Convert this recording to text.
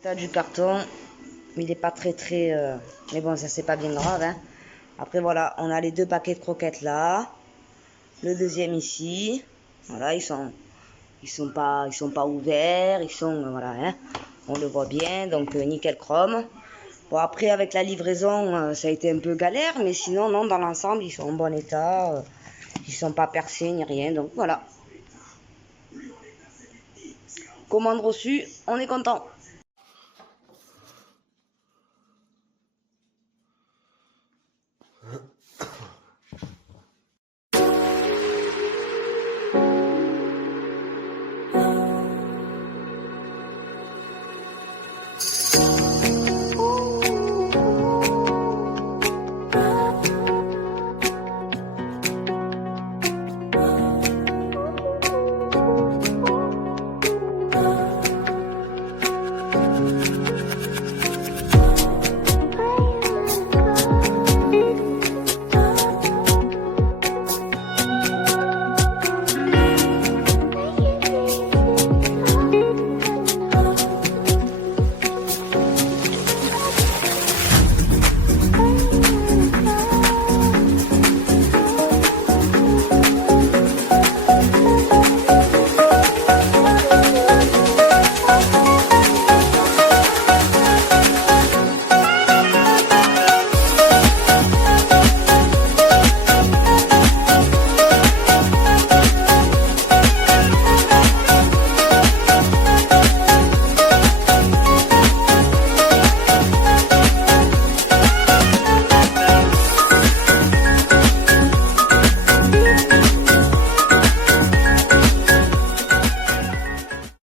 L'état du carton, il est pas très mais bon, ça c'est pas bien grave, hein. Après voilà, on a les deux paquets de croquettes là, le deuxième ici. Voilà, ils sont pas ouverts, ils sont voilà, hein. On le voit bien, donc nickel chrome. Bon, après avec la livraison, ça a été un peu galère, mais sinon non, dans l'ensemble ils sont en bon état, ils sont pas percés ni rien, donc voilà. Commande reçue, on est content.